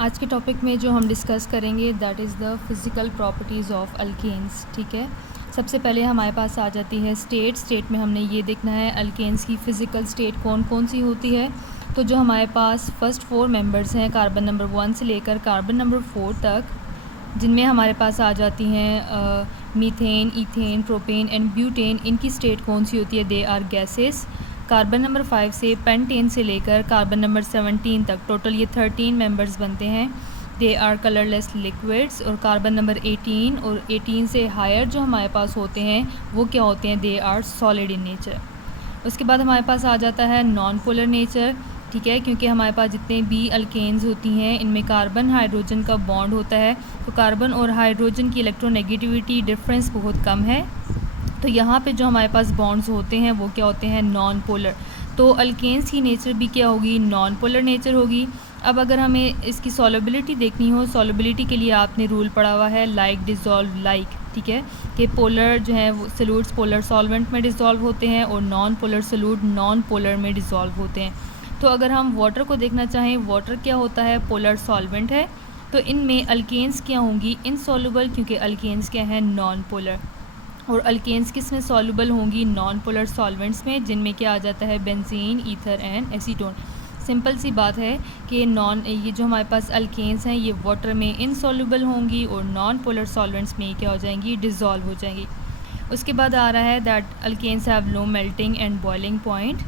आज के टॉपिक में जो हम डिस्कस करेंगे that is the physical properties of alkanes. ठीक है, सबसे पहले हमारे पास आ जाती है स्टेट में हमने ये देखना है अल्केन्स की फ़िज़िकल स्टेट कौन कौन सी होती है। तो जो हमारे पास फर्स्ट 4 मेंबर्स हैं कार्बन नंबर 1 से लेकर कार्बन नंबर 4 तक, जिनमें हमारे पास आ जाती हैं methane, ethane, propane and butane, इनकी स्टेट कौन सी होती है? They are gases. Carbon number 5 से पेंटेन से लेकर कार्बन नंबर 17 तक टोटल ये 13 मेंबर्स बनते हैं, दे आर कलरलेस लिक्विड्स। और कार्बन नंबर 18 और 18 से हायर जो हमारे पास होते हैं वो क्या होते हैं? They are solid in nature. उसके बाद हमारे पास आ जाता है नॉन पोलर नेचर। ठीक है, क्योंकि हमारे पास जितने भी अल्केन्स होती हैं इनमें कार्बन हाइड्रोजन का बॉन्ड होता है, तो कार्बन और हाइड्रोजन की इलेक्ट्रोनेगेटिविटी डिफरेंस बहुत कम है, तो यहाँ पे जो हमारे पास बॉन्ड्स होते हैं वो क्या होते हैं? Non polar. तो अल्केन्स की नेचर भी क्या होगी? नॉन पोलर नेचर होगी। अब अगर हमें इसकी सॉल्युबिलिटी देखनी हो, सॉल्युबिलिटी के लिए आपने रूल पढ़ा हुआ है लाइक डिज़ोल्व लाइक। ठीक है, कि पोलर जो है वो सॉल्यूट्स पोलर सॉल्वेंट में डिज़ोल्व होते हैं और non polar solute non polar में डिज़ोल्व होते हैं। तो अगर हम वाटर को देखना चाहें, वाटर क्या होता है? पोलर सॉल्वेंट है। तो इनमें अल्केन्स क्या होंगी? इनसॉल्युबल, क्योंकि अल्केन्स क्या है? Non polar. और अल्केन्स किस में सॉल्युबल होंगी? नॉन पोलर सॉल्वेंट्स में, जिनमें क्या आ जाता है? Benzene, ether and acetone. Simple सी बात है कि ये जो हमारे पास अल्केन्स हैं ये वाटर में इनसॉल्युबल होंगी और नॉन पोलर सॉल्वेंट्स में क्या हो जाएंगी? डिज़ोल्व हो जाएंगी। उसके बाद आ रहा है that alkanes have low melting and boiling point.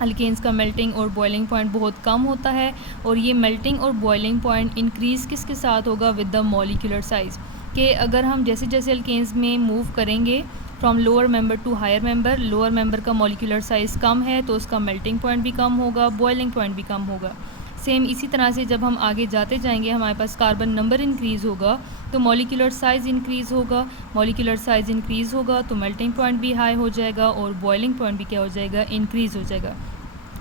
Alkanes का मेल्टिंग और बॉइलिंग पॉइंट बहुत कम होता है, और ये मेल्टिंग और बॉइलिंग पॉइंट इंक्रीज़ किसके साथ होगा? With the molecular size. कि अगर हम जैसे जैसे अल्केन्स में मूव करेंगे from lower member to higher member, lower member का मॉलिक्यूलर साइज़ कम है तो उसका मेल्टिंग पॉइंट भी कम होगा, बॉइलिंग पॉइंट भी कम होगा। सेम इसी तरह से जब हम आगे जाते जाएंगे हमारे पास कार्बन नंबर इंक्रीज़ होगा तो मॉलिक्यूलर साइज़ इंक्रीज़ होगा, मॉलिक्यूलर साइज़ इंक्रीज़ होगा तो मेल्टिंग पॉइंट भी हाई हो जाएगा और बॉइलिंग पॉइंट भी क्या हो जाएगा? इंक्रीज़ हो जाएगा।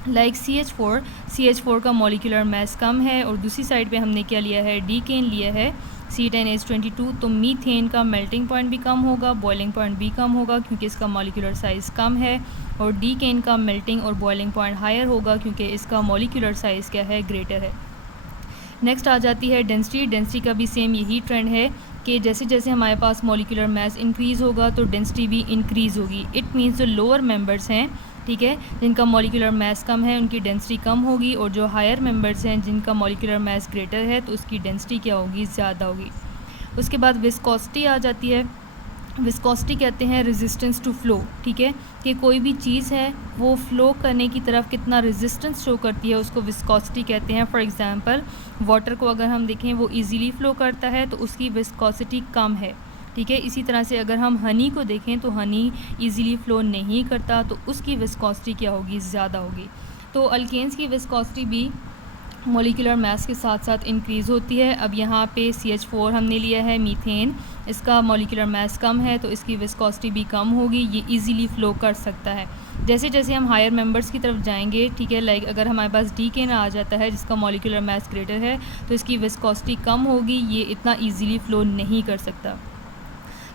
लाइक CH4 का मॉलिक्यूलर मास कम है और दूसरी साइड पे हमने क्या लिया है? डीकेन लिया है C10H22। तो मीथेन का मेल्टिंग पॉइंट भी कम होगा, बॉइलिंग पॉइंट भी कम होगा क्योंकि इसका मॉलिक्यूलर साइज़ कम है, और डीकेन का मेल्टिंग और बॉइलिंग पॉइंट हायर होगा क्योंकि इसका मॉलिक्यूलर साइज़ क्या है? ग्रेटर है। नेक्स्ट आ जाती है डेंसिटी का भी सेम यही ट्रेंड है कि जैसे जैसे हमारे पास मॉलिक्यूलर मास इंक्रीज़ होगा तो डेंसिटी भी इंक्रीज़ होगी। इट मीन्स जो लोअर मेंबर्स हैं, ठीक है, जिनका मॉलिक्यूलर मास कम है उनकी डेंसिटी कम होगी, और जो हायर मेंबर्स हैं जिनका मॉलिक्यूलर मास ग्रेटर है तो उसकी डेंसिटी क्या होगी? ज़्यादा होगी। उसके बाद विस्कोसिटी आ जाती है। विस्कोसिटी कहते हैं रेजिस्टेंस टू फ्लो। ठीक है, कि कोई भी चीज़ है वो फ्लो करने की तरफ कितना रेजिस्टेंस शो करती है उसको विस्कोसिटी कहते हैं। फॉर एग्जांपल वाटर को अगर हम देखें वो इजीली फ्लो करता है तो उसकी विस्कोसिटी कम है। ठीक है, इसी तरह से अगर हम हनी को देखें तो हनी इजीली फ्लो नहीं करता तो उसकी विस्कोसिटी क्या होगी? ज़्यादा होगी। तो अल्केन्स की विस्कोसिटी भी मॉलिक्यूलर मास के साथ साथ इंक्रीज़ होती है। अब यहाँ पे CH4 हमने लिया है मीथेन, इसका मॉलिक्यूलर मास कम है तो इसकी विस्कोसिटी भी कम होगी, ये इजीली फ़्लो कर सकता है। जैसे जैसे हम हायर मेंबर्स की तरफ जाएंगे, ठीक है, लाइक अगर हमारे पास डीकेन आ जाता है जिसका मॉलिक्यूलर मास ग्रेटर है तो इसकी विस्कोसिटी कम होगी, ये इतना ईजीली फ़्लो नहीं कर सकता।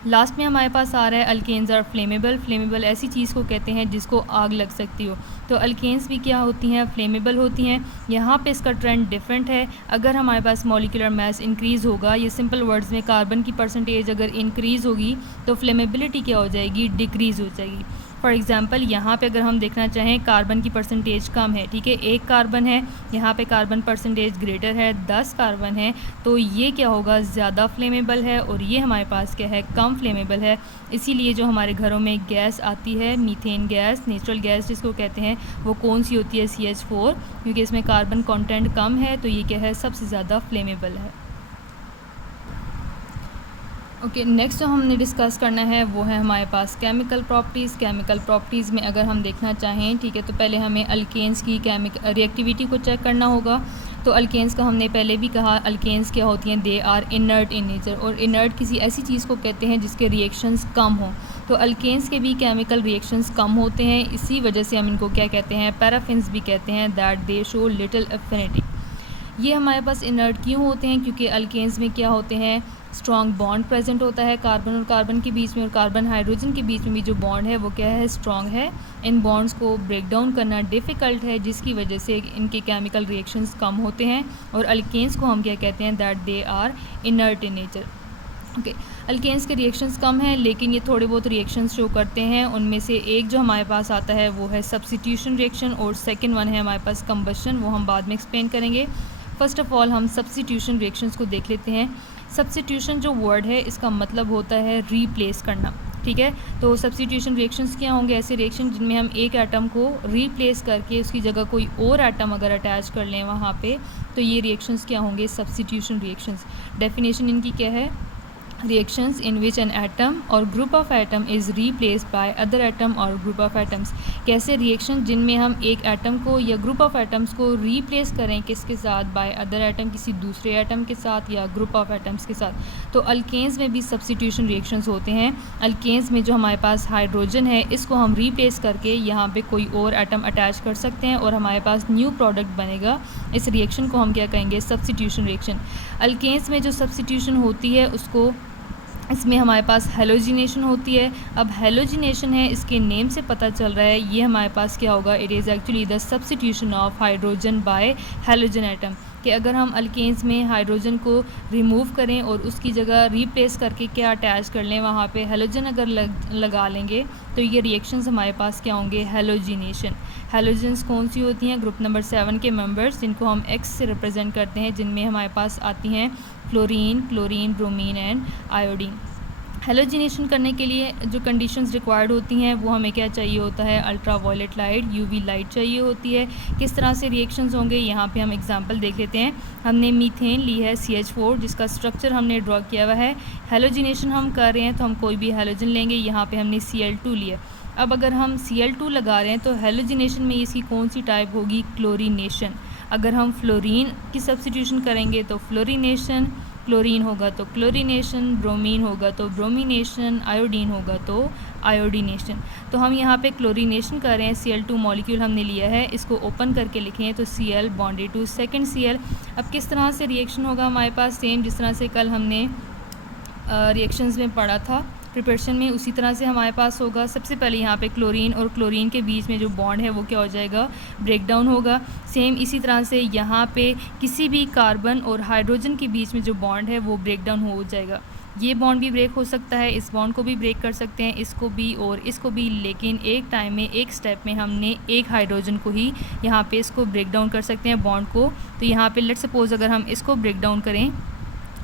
लास्ट में हमारे पास आ रहा है अल्केन्स आर फ्लेमेबल। फ्लेमेबल ऐसी चीज़ को कहते हैं जिसको आग लग सकती हो, तो अल्केन्स भी क्या होती हैं? फ्लेमेबल होती हैं। यहाँ पे इसका ट्रेंड डिफरेंट है। अगर हमारे पास मॉलिक्यूलर मास इंक्रीज़ होगा, ये सिंपल वर्ड्स में कार्बन की परसेंटेज अगर इंक्रीज़ होगी तो फ्लेमेबिलिटी क्या हो जाएगी? डिक्रीज़ हो जाएगी। फॉर एग्जांपल यहाँ पे अगर हम देखना चाहें कार्बन की परसेंटेज कम है, ठीक है, 1 कार्बन है, यहाँ पे कार्बन परसेंटेज ग्रेटर है, 10 कार्बन है, तो ये क्या होगा? ज़्यादा फ्लेमेबल है, और ये हमारे पास क्या है? कम फ्लेमेबल है। इसीलिए जो हमारे घरों में गैस आती है मीथेन गैस, नेचुरल गैस जिसको कहते हैं, वो कौन सी होती है? CH4, क्योंकि इसमें कार्बन कंटेंट कम है तो ये क्या है? सबसे ज़्यादा फ्लेमेबल है। ओके, नेक्स्ट जो हमने डिस्कस करना है वो है हमारे पास केमिकल प्रॉपर्टीज़। केमिकल प्रॉपर्टीज़ में अगर हम देखना चाहें, ठीक है, तो पहले हमें अल्केन्स की रिएक्टिविटी को चेक करना होगा। तो अल्केन्स का हमने पहले भी कहा, अल्केन्स क्या होती हैं? They are inert in nature, और इनर्ट किसी ऐसी चीज़ को कहते हैं जिसके रिएक्शंस कम हों। तो अल्केन्स के भी केमिकल रिएक्शंस कम होते हैं, इसी वजह से हम इनको क्या कहते हैं? पैराफिन्स भी कहते हैं, that they show little affinity. ये हमारे पास इनर्ट क्यों होते हैं? क्योंकि अल्केन्स में क्या होते हैं, स्ट्रॉन्ग बॉन्ड प्रेजेंट होता है कार्बन और कार्बन के बीच में, और कार्बन हाइड्रोजन के बीच में भी जो बॉन्ड है वो क्या है, स्ट्रॉन्ग है। इन बॉन्ड्स को ब्रेक डाउन करना डिफ़िकल्ट है, जिसकी वजह से इनके केमिकल रिएक्शंस कम होते हैं, और अल्केन्स को हम क्या कहते हैं, that they are inert in nature. Okay, alkanes के रिएक्शंस कम हैं, लेकिन ये थोड़े बहुत रिएक्शंस शो करते हैं। उनमें से एक जो हमारे पास आता है वो है सब्स्टिट्यूशन रिएक्शन, और सेकंड वन है हमारे पास कंबशन, वो हम बाद में एक्सप्लेन करेंगे। फ़र्स्ट ऑफ़ ऑल हम सब्स्टिट्यूशन रिएक्शंस को देख लेते हैं। सब्स्टिट्यूशन जो वर्ड है इसका मतलब होता है रीप्लेस करना, ठीक है। तो सब्स्टिट्यूशन रिएक्शंस क्या होंगे, ऐसे रिएक्शन जिनमें हम एक एटम को रीप्लेस करके उसकी जगह कोई और एटम अगर अटैच कर लें वहाँ पे, तो ये रिएक्शंस क्या होंगे, सब्स्टिट्यूशन रिएक्शंस। डेफिनेशन इनकी क्या है, reactions in which an atom or group of atom is replaced by other atom or group of atoms। कैसे रिएक्शन जिनमें हम एक एटम को या ग्रुप ऑफ एटम्स को रीप्लेस करें किसके साथ, बाय अदर एटम, किसी दूसरे एटम के साथ या ग्रुप ऑफ एटम्स के साथ। तो अल्केन्स में भी सब्स्टिट्यूशन रिएक्शंस होते हैं। अल्केन्स में जो हमारे पास हाइड्रोजन है इसको हम रीप्लेस करके यहाँ पे कोई और एटम अटैच कर सकते हैं और हमारे पास न्यू प्रोडक्ट बनेगा। इस रिएक्शन को हम क्या कहेंगे, सब्स्टिट्यूशन रिएक्शन। अल्केन्स में जो सब्स्टिट्यूशन होती है उसको, इसमें हमारे पास हेलोजिनेशन होती है। अब हेलोजिनेशन है, इसके नेम से पता चल रहा है ये हमारे पास क्या होगा, it is actually the substitution of hydrogen bye halogen atom. कि अगर हम अल्केन्स में हाइड्रोजन को रिमूव करें और उसकी जगह रिप्लेस करके क्या अटैच कर लें, वहाँ पे हेलोजन अगर लगा लेंगे तो ये रिएक्शंस हमारे पास क्या होंगे, हेलोजिनेशन। हेलोजन्स कौन सी होती हैं, ग्रुप नंबर 7 के मेंबर्स जिनको हम एक्स से रिप्रेजेंट करते हैं, जिनमें हमारे पास आती हैं fluorine, chlorine, bromine and iodine. Halogenation करने के लिए जो कंडीशंस रिक्वायर्ड होती हैं वो हमें क्या चाहिए होता है, ultraviolet light, UV light चाहिए होती है। किस तरह से रिएक्शंस होंगे, यहाँ पे हम एग्जांपल देख लेते हैं। हमने मीथेन ली है CH4, जिसका स्ट्रक्चर हमने ड्रॉ किया हुआ है। हेलोजिनेशन हम कर रहे हैं तो हम कोई भी हेलोजन लेंगे, यहाँ पे हमने Cl2 लिया। अब अगर हम Cl2 लगा रहे हैं तो हेलोजिनेशन में इसकी कौन सी टाइप होगी, क्लोरीनेशन। अगर हम फ्लोरीन की सब्स्टिट्यूशन करेंगे तो फ्लोरीनेशन, क्लोरीन होगा तो क्लोरीनेशन, ब्रोमीन होगा तो ब्रोमीनेशन, आयोडीन होगा तो आयोडीनेशन। तो हम यहाँ पे क्लोरीनेशन कर रहे हैं, Cl2 मॉलिक्यूल हमने लिया है, इसको ओपन करके लिखें तो Cl bonded to second Cl। अब किस तरह से रिएक्शन होगा हमारे पास, सेम जिस तरह से कल हमने रिएक्शंस में पढ़ा था प्रिपरेशन में, उसी तरह से हमारे पास होगा। सबसे पहले यहाँ पे क्लोरीन और क्लोरीन के बीच में जो बॉन्ड है वो क्या हो जाएगा, ब्रेक डाउन होगा। सेम इसी तरह से यहाँ पे किसी भी कार्बन और हाइड्रोजन के बीच में जो बॉन्ड है वो ब्रेक डाउन हो जाएगा। ये बॉन्ड भी ब्रेक हो सकता है, इस बॉन्ड को भी ब्रेक कर सकते हैं, इसको भी और इसको भी, लेकिन एक टाइम में एक स्टेप में हमने एक हाइड्रोजन को ही यहाँ पे इसको ब्रेक डाउन कर सकते हैं बॉन्ड को। तो यहाँ पे लेट्स सपोज अगर हम इसको ब्रेक डाउन करें,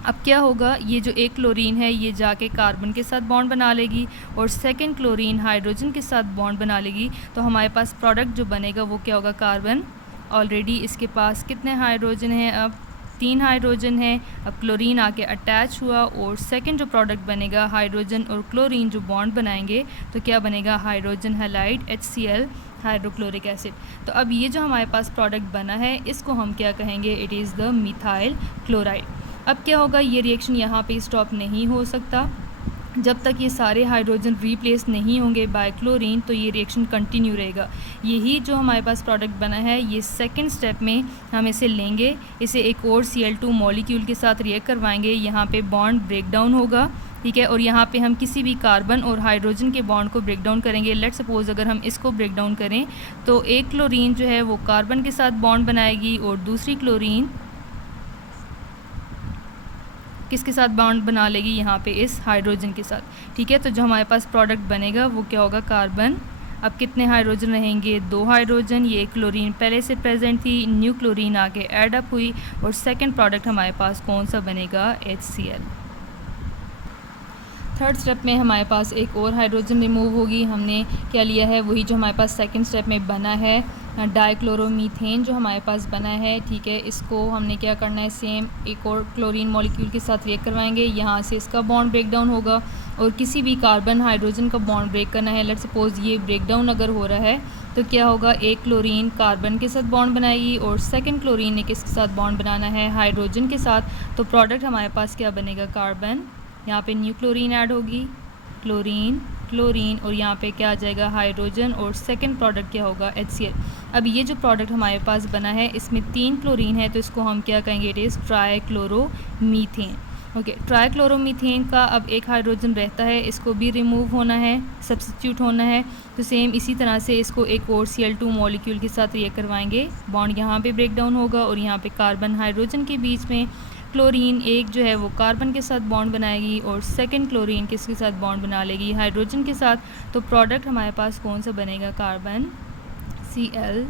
अब क्या होगा, ये जो एक क्लोरीन है ये जाके कार्बन के साथ बॉन्ड बना लेगी और सेकंड क्लोरीन हाइड्रोजन के साथ बॉन्ड बना लेगी। तो हमारे पास प्रोडक्ट जो बनेगा वो क्या होगा, कार्बन। ऑलरेडी इसके पास कितने हाइड्रोजन हैं, अब 3 हाइड्रोजन है। अब क्लोरीन आके अटैच हुआ और सेकंड जो प्रोडक्ट बनेगा, हाइड्रोजन और क्लोरीन जो बॉन्ड बनाएंगे तो क्या बनेगा, hydrogen halide HCl, hydrochloric acid. तो अब ये जो हमारे पास प्रोडक्ट बना है इसको हम क्या कहेंगे, it is the methyl chloride. अब क्या होगा, ये रिएक्शन यहाँ पे स्टॉप नहीं हो सकता जब तक ये सारे हाइड्रोजन रीप्लेस नहीं होंगे बाय क्लोरीन, तो ये रिएक्शन कंटिन्यू रहेगा। यही जो हमारे पास प्रोडक्ट बना है ये सेकंड स्टेप में हम इसे लेंगे, इसे एक और Cl2 मॉलिक्यूल के साथ रिएक्ट करवाएंगे, यहाँ पे बॉन्ड ब्रेक डाउन होगा, ठीक है। और यहाँ पे हम किसी भी कार्बन और हाइड्रोजन के बॉन्ड को ब्रेक डाउन करेंगे। लेट्स सपोज अगर हम इसको ब्रेक डाउन करें तो एक क्लोरीन जो है वो कार्बन के साथ बॉन्ड बनाएगी और दूसरी क्लोरीन किसके साथ बॉन्ड बना लेगी, यहाँ पे इस हाइड्रोजन के साथ, ठीक है। तो जो हमारे पास प्रोडक्ट बनेगा वो क्या होगा, कार्बन। अब कितने हाइड्रोजन रहेंगे, 2 हाइड्रोजन। ये क्लोरीन पहले से प्रेजेंट थी, न्यू क्लोरीन आके ऐड अप हुई और सेकंड प्रोडक्ट हमारे पास कौन सा बनेगा, HCl। थर्ड स्टेप में हमारे पास एक और हाइड्रोजन रिमूव होगी। हमने क्या लिया है, वही जो हमारे पास सेकंड स्टेप में बना है, डाइक्लोरोमीथेन जो हमारे पास बना है, ठीक है। इसको हमने क्या करना है, सेम एक और क्लोरीन मॉलिक्यूल के साथ रिएक्ट करवाएंगे, यहाँ से इसका बॉन्ड ब्रेक डाउन होगा और किसी भी कार्बन हाइड्रोजन का बॉन्ड ब्रेक करना है। लेट्स सपोज ये ब्रेक डाउन अगर हो रहा है तो क्या होगा, एक क्लोरीन कार्बन के साथ बॉन्ड बनाएगी और सेकंड क्लोरीन ने किसके साथ बॉन्ड बनाना है, हाइड्रोजन के साथ। तो प्रोडक्ट हमारे पास क्या बनेगा, कार्बन। यहाँ पे न्यू क्लोरीन ऐड होगी, क्लोरीन, क्लोरीन और यहाँ पे क्या आ जाएगा हाइड्रोजन और सेकंड प्रोडक्ट क्या होगा HCl। अब ये जो प्रोडक्ट हमारे पास बना है इसमें 3 क्लोरीन है तो इसको हम क्या कहेंगे, इट इज़ ट्राइक्लोरोमीथेन। ओके, ट्राइक्लोरोमीथेन का अब एक हाइड्रोजन रहता है, इसको भी रिमूव होना है, सब्स्टिट्यूट होना है। तो सेम इसी तरह से इसको एक और Cl2 मॉलिक्यूल के साथ रिएक्ट करवाएंगे, बॉन्ड यहाँ पे ब्रेक डाउन होगा और यहाँ पे कार्बन हाइड्रोजन के बीच में क्लोरीन एक जो है वो कार्बन के साथ बॉन्ड बनाएगी और सेकंड क्लोरीन किसके साथ बॉन्ड बना लेगी, हाइड्रोजन के साथ। तो प्रोडक्ट हमारे पास कौन सा बनेगा, कार्बन Cl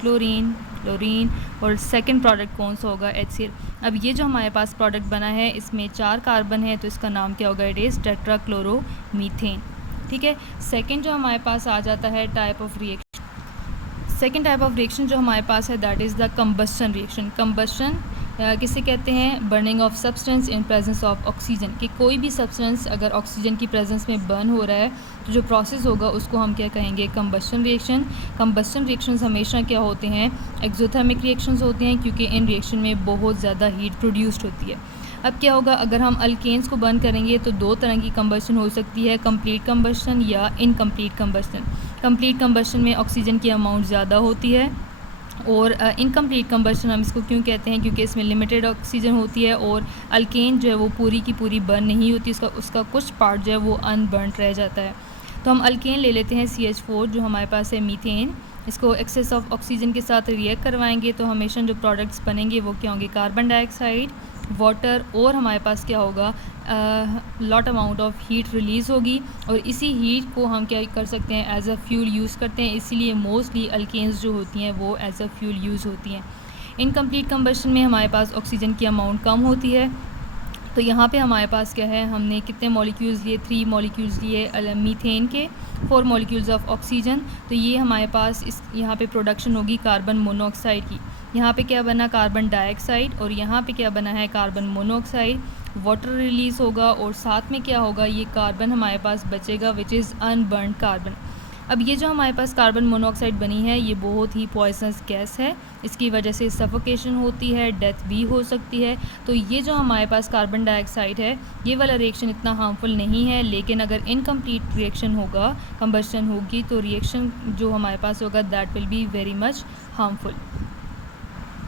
क्लोरीन क्लोरीन और सेकंड प्रोडक्ट कौन सा होगा, HCl। अब ये जो हमारे पास प्रोडक्ट बना है इसमें 4 कार्बन है तो इसका नाम क्या होगा, इट इज़ टेट्राक्लोरोमीथेन। ठीक है, सेकंड जो हमारे पास आ जाता है type of reaction, second type of reaction जो हमारे पास है that is the combustion reaction. Combustion किसे कहते हैं, burning of substance in presence of oxygen, कि कोई भी सब्सटेंस अगर ऑक्सीजन की प्रेजेंस में बर्न हो रहा है तो जो प्रोसेस होगा उसको हम क्या कहेंगे, कंबस्शन रिएक्शन। कंबस्शन रिएक्शंस हमेशा क्या होते हैं, एक्सोथर्मिक रिएक्शंस होते हैं क्योंकि इन रिएक्शन में बहुत ज़्यादा हीट प्रोड्यूस्ड होती है। अब क्या होगा, अगर हम अल्केन्स को बर्न करेंगे तो 2 तरह की कंबस्शन हो सकती है, कंप्लीट कंबस्शन या इनकम्प्लीट कंबस्शन। कंप्लीट कंबस्शन में ऑक्सीजन की अमाउंट ज़्यादा होती है और इनकम्प्लीट कंबस्शन हम इसको क्यों कहते हैं, क्योंकि इसमें लिमिटेड ऑक्सीजन होती है और अल्केन जो है वो पूरी की पूरी बर्न नहीं होती, उसका कुछ पार्ट जो है वो अनबर्नड रह जाता है। तो हम अल्केन ले लेते हैं CH4 जो हमारे पास है मीथेन, इसको एक्सेस ऑफ ऑक्सीजन के साथ रिएक्ट करवाएंगे तो हमेशा जो प्रोडक्ट्स बनेंगे वो क्या होंगे, कार्बन डाइऑक्साइड, वाटर और हमारे पास क्या होगा, lot amount of heat release होगी और इसी हीट को हम क्या कर सकते हैं, एज अ फ्यूल यूज़ करते हैं। इसीलिए मोस्टली अल्केन्स जो होती हैं वो एज अ फ्यूल यूज़ होती हैं। इनकम्प्लीट कंबस्शन में हमारे पास ऑक्सीजन की अमाउंट कम होती है। तो यहाँ पे हमारे पास क्या है, हमने कितने मॉलिक्यूल्स लिए, 3 मॉलिक्यूल्स लिए मीथेन के, 4 मॉलिक्यूल्स ऑफ ऑक्सीजन। तो ये हमारे पास इस यहाँ पे प्रोडक्शन होगी कार्बन मोनोऑक्साइड की। यहाँ पे क्या बना, कार्बन डाइऑक्साइड और यहाँ पे क्या बना है, कार्बन मोनोऑक्साइड। वाटर रिलीज़ होगा और साथ में क्या होगा, ये कार्बन हमारे पास बचेगा विच इज़ अनबर्न कार्बन। अब ये जो हमारे पास कार्बन मोनोऑक्साइड बनी है ये बहुत ही पॉइजनस गैस है, इसकी वजह से सफोकेशन होती है, डेथ भी हो सकती है। तो ये जो हमारे पास कार्बन डाइऑक्साइड है ये वाला रिएक्शन इतना हार्मफुल नहीं है, लेकिन अगर इनकम्प्लीट रिएक्शन होगा, कंबस्शन होगी तो रिएक्शन जो हमारे पास होगा that will be very much harmful.